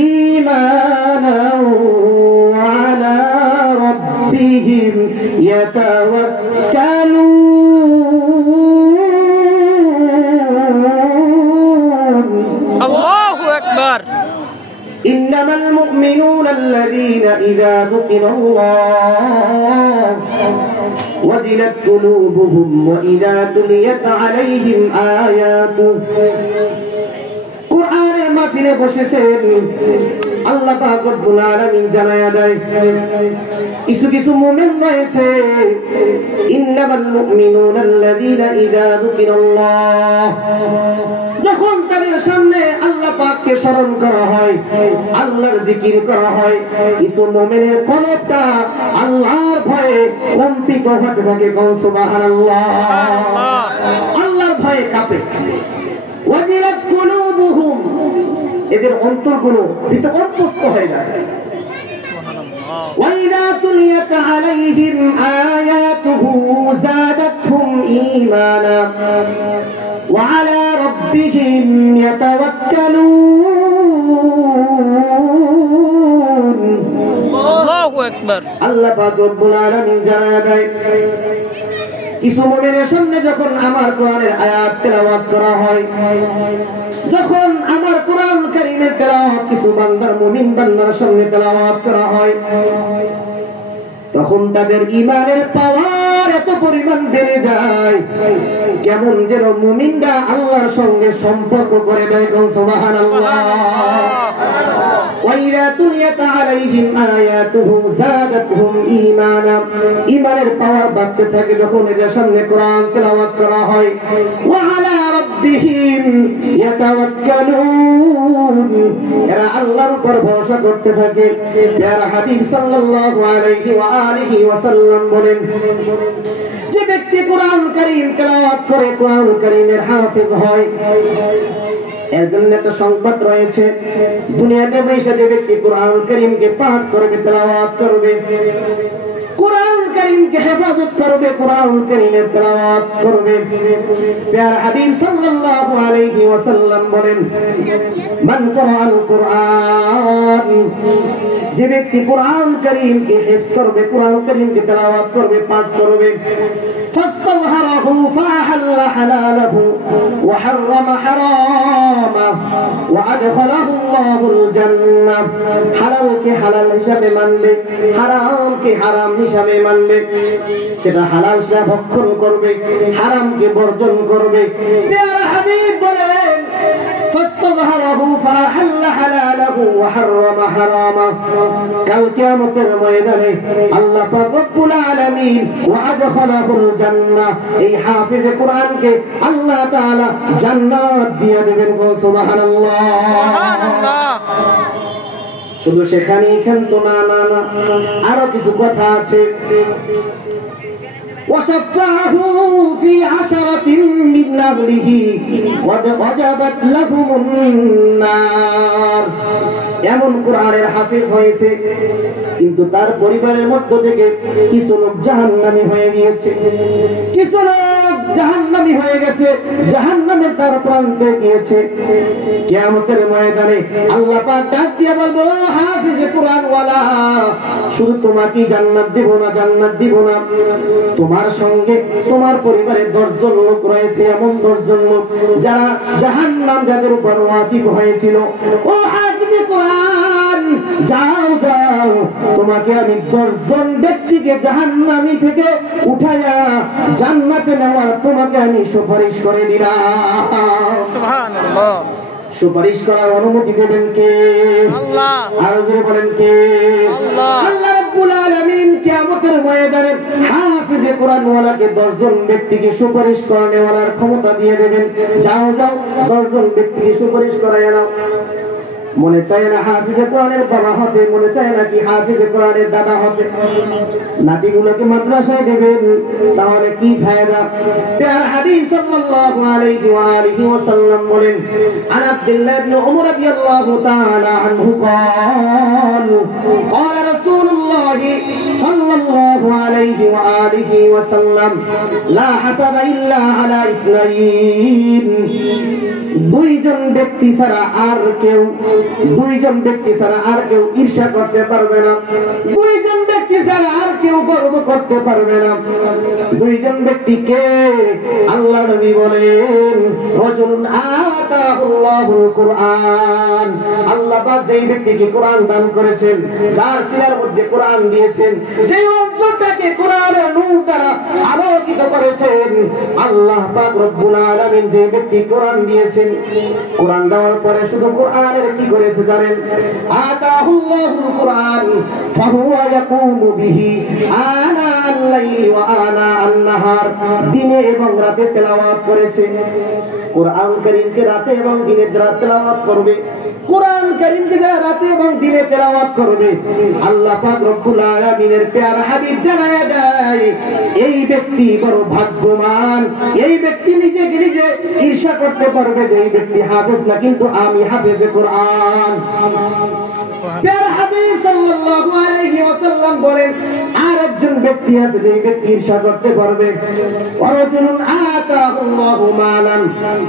إيمانا وعلى ربهم يتوكلون. الله أكبر. إنما المؤمنون الذين إذا ذكر الله وجلت قلوبهم وإذا تليت عليهم آياته. কুরআনের মাহফিলে বসেছেন, আল্লাহ পাক রব্বুল আলামিন জানায়া দেয় কিছু কিছু মুমিন রয়েছে, ইন্নামাল মুমিনুনাল্লাযীনা ইযা যুকিরাল্লাহ, যখন তাদের সামনে আল্লাহ পাককে স্মরণ করা হয়, আল্লাহর জিকির করা হয়, কিছু মুমিনের কলবটা আল্লাহর ভয়ে কম্পিত হতে থাকে। সুবহানাল্লাহ, আল্লাহর ভয়ে কাঁপে। ওয়াজিলাত কুলুবুহুম, এদের অন্তরগুলো বিতর্কস্ত হয়ে যায়। وَإِذَا تُلِيَتْ عَلَيْهِمْ آيَاتُهُ زَادَتْهُمْ إِيمَانًا وَعَلَى رَبِّهِمْ يَتَوَكَّلُونَ. আল্লাহু আকবার। আল্লাহ পাক রব্বুল আলামিন জানায়া দেয়, কিছু মুমিনের সামনে যখন আমার কোরআনের আয়াত তেলাওয়াত করা হয়, যখন আমার কোরআন কারীমের তেলাওয়াত কিছু বান্দার মুমিন বান্দার সামনে তেলাওয়াত করা হয়, তখন তাদের ঈমানের পাওয়ার এত পরিমাণ বেড়ে যায়, কেমন যেন মুমিনরা আল্লাহর সঙ্গে সম্পর্ক করে দেয়। সুবহানাল্লাহ। وَإِذَا تُلِيَتْ عَلَيْهِمْ آيَاتُهُ زَادَتْهُمْ إِيمَانًا, ঈমানের পাওয়ার বাড়তে থাকে যখন এদের সামনে কোরআন তেলাওয়াত করা হয়। وَعَلَى رَبِّهِمْ يَتَوَكَّلُونَ, এরা আল্লাহর উপর ভরসা করতে থাকে। প্যারা হাবিব সাল্লাল্লাহু আলাইহি ওয়া আলিহি ওয়াসাল্লাম বলেন, যে ব্যক্তি কোরআন কারীম তেলাওয়াত করে কোরআন কারীমের হাফেজ হয়, এর জন্য একটা সংবাদ রয়েছে, দুনিয়াতে বসে যে ব্যক্তি কোরআন কারীমকে পাঠ করবে, তেলাওয়াত করবে, কোরআন কারীমকে হেফাজত করবে, কোরআন কারীমের তেলাওয়াত করবে, প্যারা হাবিব সাল্লাল্লাহু আলাইহি ওয়াসাল্লাম বলেন, মান ক্বারাআল কুরআন, যে ব্যক্তি কোরআন কারীমকে হিফজ করবে, কোরআন কারীমকে তেলাওয়াত করবে, পাঠ করবে, ফাসতাযহারাহু ফাহাল্লা হালালাহু ওয়া হাররামা হারামাহু ওয়া আদখালাহু আল্লাহুল জান্নাহ, হালালকে হালাল হিসাবে মানবে, হারামকে হারাম হিসাবে মানবে, যেটা হালাল সেটা ভক্ষণ করবে, হারামকে বর্জন করবে। প্যারা হাবিব বলেন, ফাসতাযহারাহু ফাহাল্লা হালালাহু ওয়া হাররামা হারামাহু, কাল কিয়ামতের ময়দানে আল্লাহ পাক রব্বুল আলামিন ওয়া আদখালাহুল জান্নাহ, এই হাফেজে কোরআনকে আল্লাহ তাআলা জান্নাত দিয়ে দেবেন। সুবহানাল্লাহ, সুবহানাল্লাহ। শুধু সেখানে এখান তো না, আরো কিছু কথা আছে। وشفعه في 10 من أهله وجبت لهم النار, এমন কোরআনের হাফেজ হয়েছে কিন্তু তার পরিবারের মধ্য থেকে কিছু লোক জাহান্নামী হয়ে গিয়েছে, কিছু লোক জাহান্নামী হয়ে গেছে, জাহান্নামের দ্বার প্রান্তে গিয়েছে। কিয়ামতের ময়দানে আল্লাহ পাক ডাক দিয়ে বলবে, ও হাফেজে কোরআন ওয়ালা, শুধু তোমাকে জান্নাত দেব না, জান্নাত দিব না, তোমার সঙ্গে তোমার পরিবারের 10 জন লোক রয়েছে, এমন 10 জন লোক যারা জাহান্নাম যাদের উপর ওয়াজিব হয়েছিল। ও হাফেজে কোরআন, যাও যাও, তোমাকে আমি 10 জন ব্যক্তিকে জাহান্নামী থেকে উঠায়া জান্নাতে নেওয়ার তোমাকে আমি সুপারিশ করে দিলাম। সুবহানাল্লাহ। সুপারিশ করার অনুমতি দেবেন কে? আল্লাহ। আর জোরে বলেন কে? আল্লাহ। আল্লাহ রাব্বুল আলামিন কিয়ামতের ময়দানে হাফেজে কোরআন ওয়ালাকে 10 জন ব্যক্তিকে সুপারিশ করানোর ক্ষমতা দিয়ে দেবেন। যাও যাও, 10 জন ব্যক্তিকে সুপারিশ করায় নাও। মনে চায় না হাফিজে কোরআনের বাবা হতে, মনে চায় না কি হাফিজে কোরআনের দাদা হতে। নাতিগুলোকে মাদ্রাসায় দেবেন, তাহলে কি ফায়দা? প্যার হাবিব সাল্লাল্লাহু আলাইহি ওয়া আলিহি ওয়াসাল্লাম বলেন, আন আব্দুল্লাহ ইবনে উমর রাদিয়াল্লাহু তাআলা আনহু قال قال رسول الله صلى الله عليه وآله وسلم لا حسد إلا على اثنين। দুইজন ব্যক্তি ছাড়া আর কেউ ঈর্ষা করতে পারবে না, দুইজন ব্যক্তি ছাড়া আর কেউ গর্ব করতে পারবে না। দুইজন ব্যক্তিকে আল্লাহ নবী বলেন, রাজুলুন আতাহুল্লাহুল কুরআন, আল্লাহ পাক যেই ব্যক্তিকে কোরআন দান করেছেন, যার সিনার মধ্যে কোরআন দিয়েছেন, যেই অন্তরটাকে কোরআনের নূর দ্বারা আলোকিত করেছেন, আল্লাহ পাক রব্বুল আলামিন যেই ব্যক্তি কোরআন দিয়েছেন, কোরআন দেওয়ার পরে শুধু কোরআনের কি করেছে জানেন? আতাহুল্লাহুল কুরআন ফাহুয়া ইয়াকুমু বিহি আনা আল-লাইলি ওয়া আনা আন-নাহার, দিনে এবং রাতে তেলাওয়াত করেছে। কোরআন কারীমকে রাতে এবং দিনে তেলাওয়াত করবে, কোরআন কারীমকে যারা রাতে এবং দিনে তেলাওয়াত করবে, আল্লাহ পাক রব্বুল আলামিনের প্যারা হাবিব জানায়া দেয়, এই ব্যক্তি বড় ভাগ্যবান। এই ব্যক্তি নিজেকে নিজে ঈর্ষা করতে পারবে যে এই ব্যক্তি হাফেজ না, কিন্তু আমি হাফেজে কোরআন। প্যারা হাবিব সাল্লাল্লাহু আলাইহি ওয়াসাল্লাম বলেন, আর একজন ব্যক্তি আছে যে ব্যক্তি ঈর্ষা করতে পারবে, ওয়ারাজুলুন আতাহুল্লাহু মালান,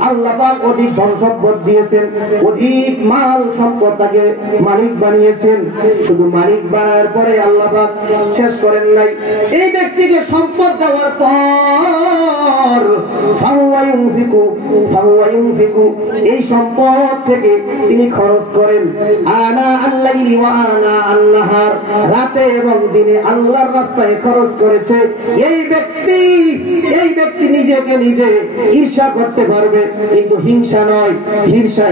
আল্লাহ পাক অধিক ধন সম্পদ দিয়েছেন, অধিক মাল সম্পদ তাকে মালিক বানিয়েছেন। শুধু মালিক বানানোর পরে আল্লাহ পাক শেষ করেন নাই, এই ব্যক্তিকে সম্পদ দেওয়ার পর ফাহুয়া ইউনফিকু, এই সম্পদ থেকে তিনি খরচ করেন। আনা আল-লাইলি ওয়া আনা আন-নাহার, রাতে এবং দিনে আল্লাহর রাস্তায় খরচ করেছে। এই ব্যক্তি নিজেকে নিজে ঈর্ষা করতে পারবে, কিন্তু হিংসা নয়, হিংসা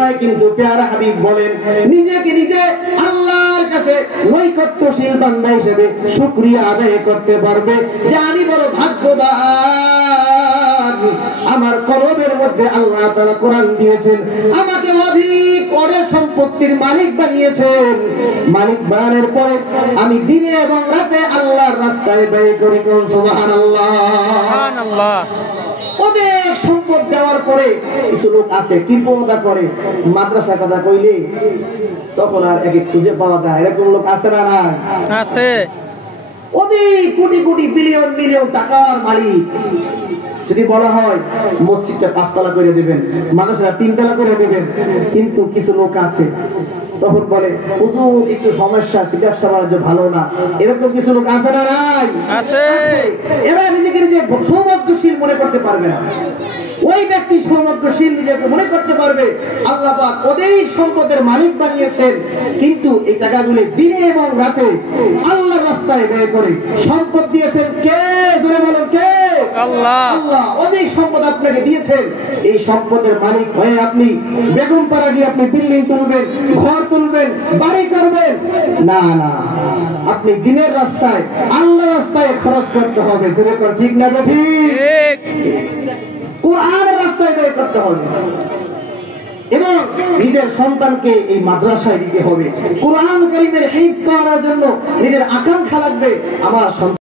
নয়। কিন্তু প্যারা হাবিব বলেন, নিজেকে নিজে আল্লাহর কাছে নৈকট্যশীল বান্দা হিসেবে শুকরিয়া আদায় করতে পারবে যে আমি বড় ভাগ্যবান, আমার কলবের মধ্যে আল্লাহ তাআলা কোরআন দিয়েছেন, আমাকে অধিক অনেক সম্পত্তির মালিক বানিয়েছেন। মালিক বানানোর পরে আমি দিনে এবং রাতে আল্লাহর রাস্তায় ব্যয় করি। সুবহানাল্লাহ, সুবহানাল্লাহ। অনেক সম্পদ দেওয়ার পরে কিছু লোক আছে কৃপণতা করে, মাদ্রাসা কথা কইলে তখন আর একে খুঁজে পাওয়া যায়। এরকম লোক আছে না? না আছে। অনেক কোটি কোটি বিলিয়ন মিলিয়ন টাকার মালিক, যদি বলা হয় মসজিদটা 5 তলা করে দিবেন, মাদ্রাসাটা 3 তলা করে দিবেন, কিন্তু কিছু লোক আছে তখন বলে হুজুর একটু সমস্যা, ব্যবসা বাণিজ্য ভালো না। এরকম কিছু লোক আছে না? নাই আছে। এরা নিজেকে নিজে সৌভাগ্যশীল মনে করতে পারবে না। ওই ব্যক্তি সৌভাগ্যশীল নিজেকে মনে করতে পারবে, আল্লাহ পাক অধিক সম্পদের মালিক বানিয়েছেন, কিন্তু এই টাকাগুলি দিনে এবং রাতে আল্লাহর রাস্তায় ব্যয় করে। সম্পদ দিয়েছেন কে? জোরে বলেন কে? আল্লাহ। আল্লাহ অধিক সম্পদ আপনাকে দিয়েছেন, এই সম্পদের মালিক হয়ে আপনি বেগম পাড়া গিয়ে আপনি বিল্ডিং তুলবেন, ঘর তুলবেন, বাড়ি করবেন না। আপনি দিনের রাস্তায় আল্লাহর রাস্তায় খরচ করতে হবে। জোরে কর, ঠিক না? ঠিক। কোরআনের রাস্তায় ব্যয় করতে হবে এবং নিজের সন্তানকে এই মাদ্রাসায় দিতে হবে। কোরআন কারীমের হিফজ করার জন্য নিজের আকাঙ্ক্ষা লাগবে, আমার